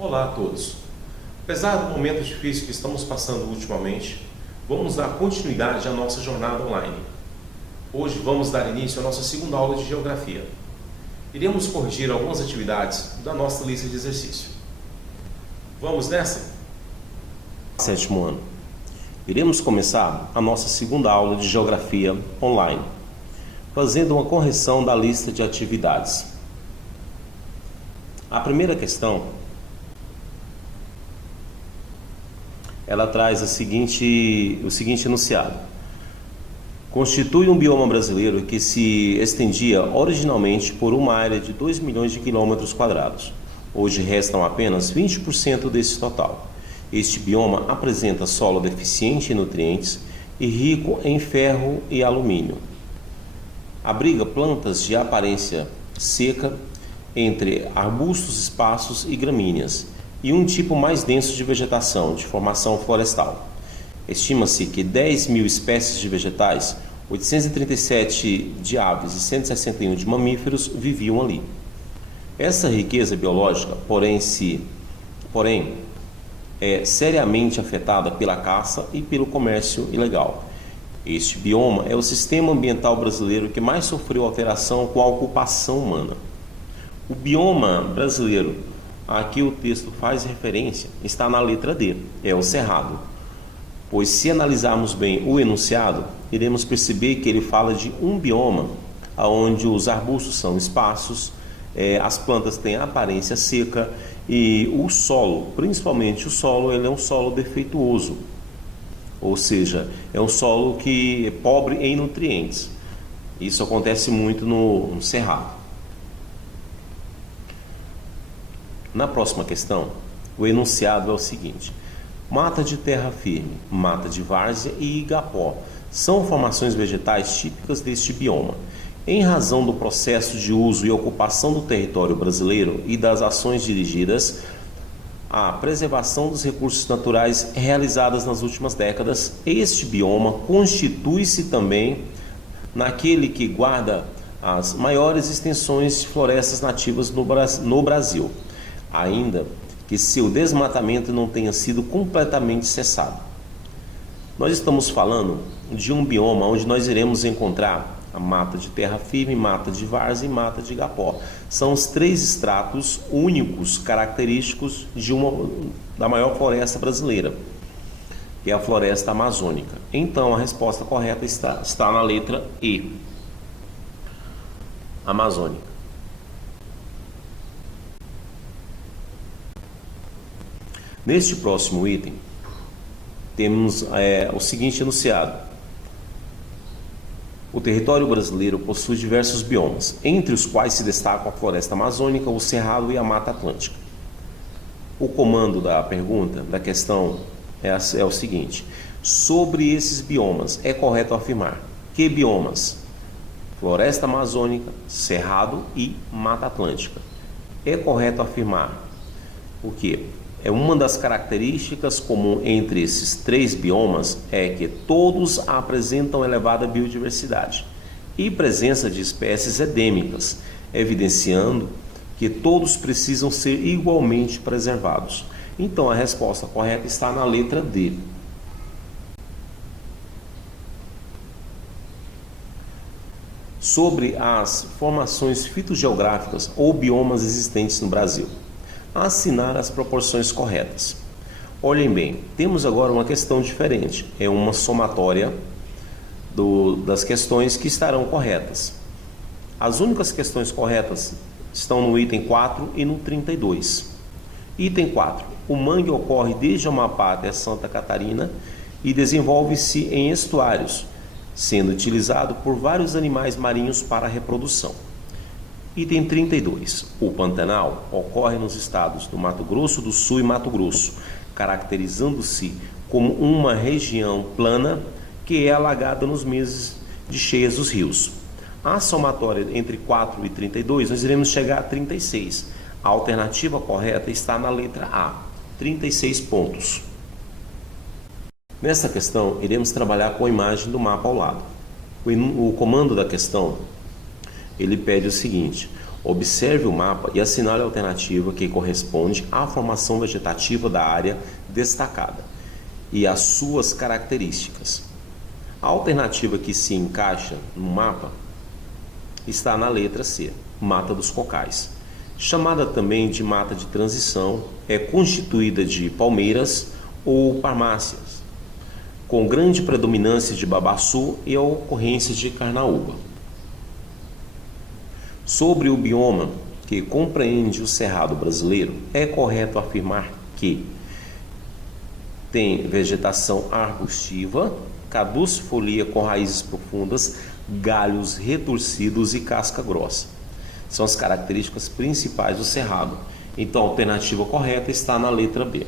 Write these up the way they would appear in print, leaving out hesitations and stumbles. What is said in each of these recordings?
Olá a todos. Apesar do momento difícil que estamos passando ultimamente, vamos dar continuidade à nossa jornada online. Hoje vamos dar início à nossa segunda aula de Geografia. Iremos corrigir algumas atividades da nossa lista de exercício. Vamos nessa? Sétimo ano. Iremos começar a nossa segunda aula de Geografia online, fazendo uma correção da lista de atividades. A primeira questão, ela traz o seguinte enunciado: constitui um bioma brasileiro que se estendia originalmente por uma área de 2 milhões de quilômetros quadrados. Hoje restam apenas 20% desse total. Este bioma apresenta solo deficiente em nutrientes e rico em ferro e alumínio. Abriga plantas de aparência seca, entre arbustos esparsos e gramíneas, e um tipo mais denso de vegetação, de formação florestal. Estima-se que 10 mil espécies de vegetais, 837 de aves e 161 de mamíferos viviam ali. Essa riqueza biológica, porém, é seriamente afetada pela caça e pelo comércio ilegal. Este bioma é o sistema ambiental brasileiro que mais sofreu alteração com a ocupação humana. O bioma brasileiro a que o texto faz referência está na letra D, é o Cerrado. Pois se analisarmos bem o enunciado, iremos perceber que ele fala de um bioma onde os arbustos são esparsos, as plantas têm aparência seca e o solo, principalmente o solo, ele é um solo defeituoso, ou seja, é um solo que é pobre em nutrientes. Isso acontece muito no Cerrado. Na próxima questão, o enunciado é o seguinte: mata de terra firme, mata de várzea e igapó são formações vegetais típicas deste bioma. Em razão do processo de uso e ocupação do território brasileiro e das ações dirigidas à preservação dos recursos naturais realizadas nas últimas décadas, este bioma constitui-se também naquele que guarda as maiores extensões de florestas nativas no Brasil, ainda que seu desmatamento não tenha sido completamente cessado. Nós estamos falando de um bioma onde nós iremos encontrar a mata de terra firme, mata de várzea e mata de igapó. São os três estratos únicos característicos da maior floresta brasileira, que é a floresta amazônica. Então a resposta correta está na letra E, amazônica. Neste próximo item, temos o seguinte enunciado: o território brasileiro possui diversos biomas, entre os quais se destacam a floresta amazônica, o cerrado e a mata atlântica. O comando da pergunta, da questão, é o seguinte: sobre esses biomas, é correto afirmar que biomas? Floresta amazônica, cerrado e mata atlântica. É correto afirmar o quê? Uma das características comuns entre esses três biomas é que todos apresentam elevada biodiversidade e presença de espécies endêmicas, evidenciando que todos precisam ser igualmente preservados. Então a resposta correta está na letra D. Sobre as formações fitogeográficas ou biomas existentes no Brasil, assinar as proporções corretas. Olhem bem, temos agora uma questão diferente, é uma somatória das questões que estarão corretas. As únicas questões corretas estão no item 4 e no 32. Item 4. O mangue ocorre desde o Amapá até Santa Catarina e desenvolve-se em estuários, sendo utilizado por vários animais marinhos para a reprodução. Item 32. O Pantanal ocorre nos estados do Mato Grosso do Sul e Mato Grosso, caracterizando-se como uma região plana que é alagada nos meses de cheias dos rios. A somatória entre 4 e 32, nós iremos chegar a 36. A alternativa correta está na letra A, 36 pontos. Nessa questão, iremos trabalhar com a imagem do mapa ao lado. O comando da questão, ele pede o seguinte: Observe o mapa e assinale a alternativa que corresponde à formação vegetativa da área destacada e às suas características. A alternativa que se encaixa no mapa está na letra C, Mata dos Cocais. Chamada também de mata de transição, é constituída de palmeiras ou farmácias, com grande predominância de babaçu e a ocorrência de carnaúba. Sobre o bioma que compreende o Cerrado brasileiro, é correto afirmar que tem vegetação arbustiva, caducifolia com raízes profundas, galhos retorcidos e casca grossa. São as características principais do cerrado. Então a alternativa correta está na letra B.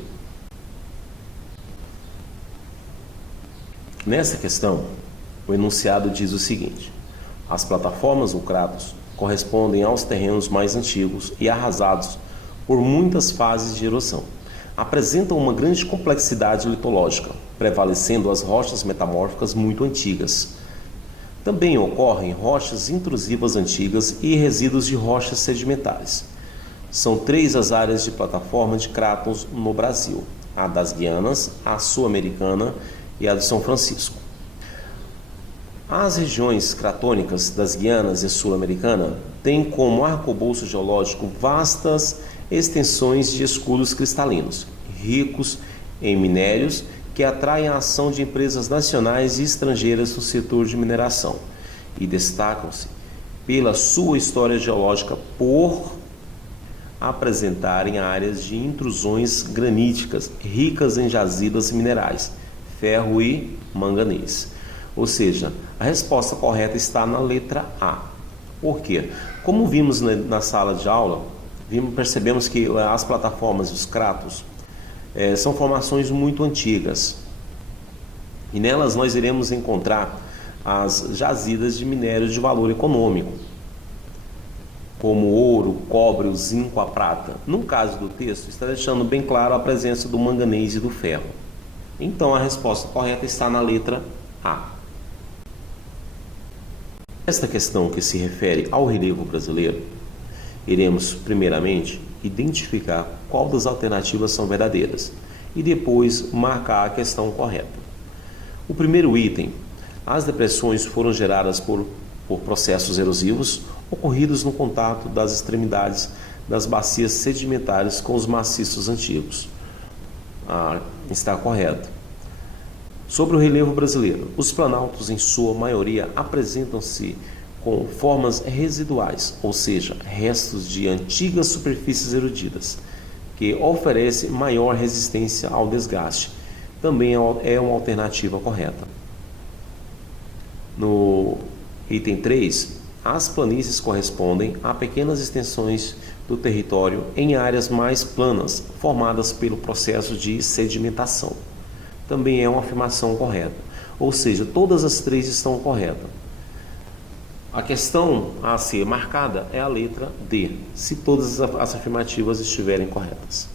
Nessa questão, o enunciado diz o seguinte: as plataformas ou cratos correspondem aos terrenos mais antigos e arrasados por muitas fases de erosão. Apresentam uma grande complexidade litológica, prevalecendo as rochas metamórficas muito antigas. Também ocorrem rochas intrusivas antigas e resíduos de rochas sedimentares. São 3 as áreas de plataforma de cratons no Brasil: a das Guianas, a sul-americana e a de São Francisco. As regiões cratônicas das Guianas e sul-americana têm como arcabouço geológico vastas extensões de escudos cristalinos, ricos em minérios que atraem a ação de empresas nacionais e estrangeiras no setor de mineração e destacam-se pela sua história geológica por apresentarem áreas de intrusões graníticas ricas em jazidas minerais, ferro e manganês. Ou seja, a resposta correta está na letra A. Por quê? Como vimos na sala de aula, percebemos que as plataformas dos cratos são formações muito antigas. E nelas nós iremos encontrar as jazidas de minérios de valor econômico, como o ouro, cobre, o zinco, a prata. No caso do texto, está deixando bem claro a presença do manganês e do ferro. Então a resposta correta está na letra A. Esta questão que se refere ao relevo brasileiro, iremos primeiramente identificar qual das alternativas são verdadeiras e depois marcar a questão correta. O primeiro item: as depressões foram geradas por processos erosivos ocorridos no contato das extremidades das bacias sedimentares com os maciços antigos. Está correto. Sobre o relevo brasileiro, os planaltos em sua maioria apresentam-se com formas residuais, ou seja, restos de antigas superfícies erodidas, que oferece maior resistência ao desgaste. Também é uma alternativa correta. No item 3, as planícies correspondem a pequenas extensões do território em áreas mais planas, formadas pelo processo de sedimentação. Também é uma afirmação correta, ou seja, todas as 3 estão corretas. A questão a ser marcada é a letra D, se todas as afirmativas estiverem corretas.